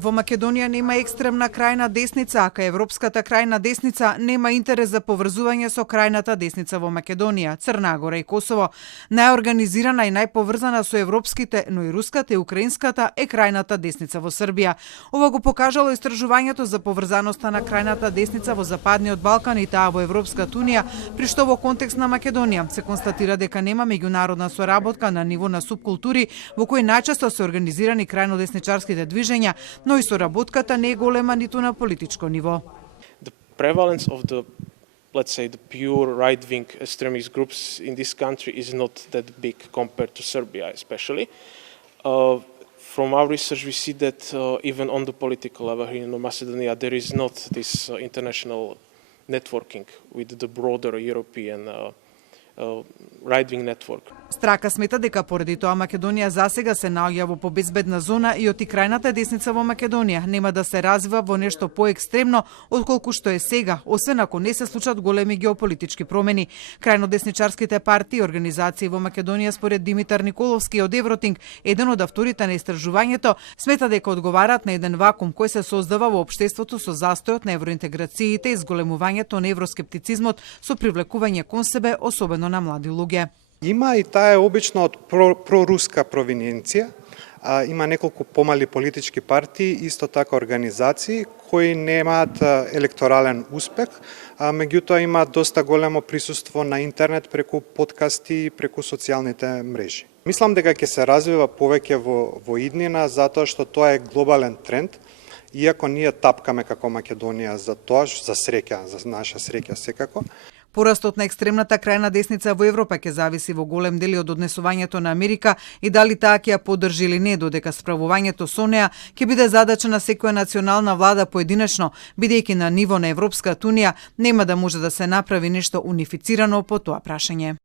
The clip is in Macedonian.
Во Македонија нема екстремна крајна десница, а европската крајна десница нема интерес за поврзување со крајната десница во Македонија, Црна Гора и Косово. Најорганизирана и најповрзана со европските, но и руската и украинската е крајната десница во Србија. Ова го покажало истражувањето за поврзаноста на крајната десница во Западниот Балкан и таа во Европската унија, при што во контекст на Македонија се констатира дека нема меѓународна соработка на ниво на субкултури во кои најчесто се организирани крајнодесничарските движења, но и соработката не е голема ниту на политичко ниво. The prevalence of the, let's say, the pure right-wing extremist groups in this country is not that big compared to Serbia, especially. From our research, we see that even on the political level here in Macedonia, there is not this international networking with the broader European right-wing network. Страка смета дека поради тоа Македонија засега се наоѓа во побезбедна зона и оти крајната десница во Македонија нема да се развива во нешто поекстремно отколку што е сега, освен ако не се случат големи геополитички промени. Крајнодесничарските партии и организации во Македонија според Димитар Николовски од Евротинг, еден од авторите на истражувањето, смета дека одговараат на еден вакуум кој се создава во општеството со застојот на евроинтеграциите и зголемувањето на евроскептицизмот со привлекување кон себе, особено на млади луѓе. Има и таа е обично од проруска провиненција. Има неколку помали политички партии, исто така организации кои немаат електорален успех, меѓутоа имаат доста големо присуство на интернет преку подкасти и преку социјалните мрежи. Мислам дека ќе се развива повеќе во иднина затоа што тоа е глобален тренд. Иако ние тапкаме како Македонија за тоа, за среќа, за наша среќа секако. Порастот на екстремната крајна десница во Европа ќе зависи во голем дели од однесувањето на Америка и дали таа ќе ја поддржи или не, додека справувањето со неа ќе биде задача на секоја национална влада поединечно, бидејќи на ниво на Европската унија нема да може да се направи нешто унифицирано по тоа прашање.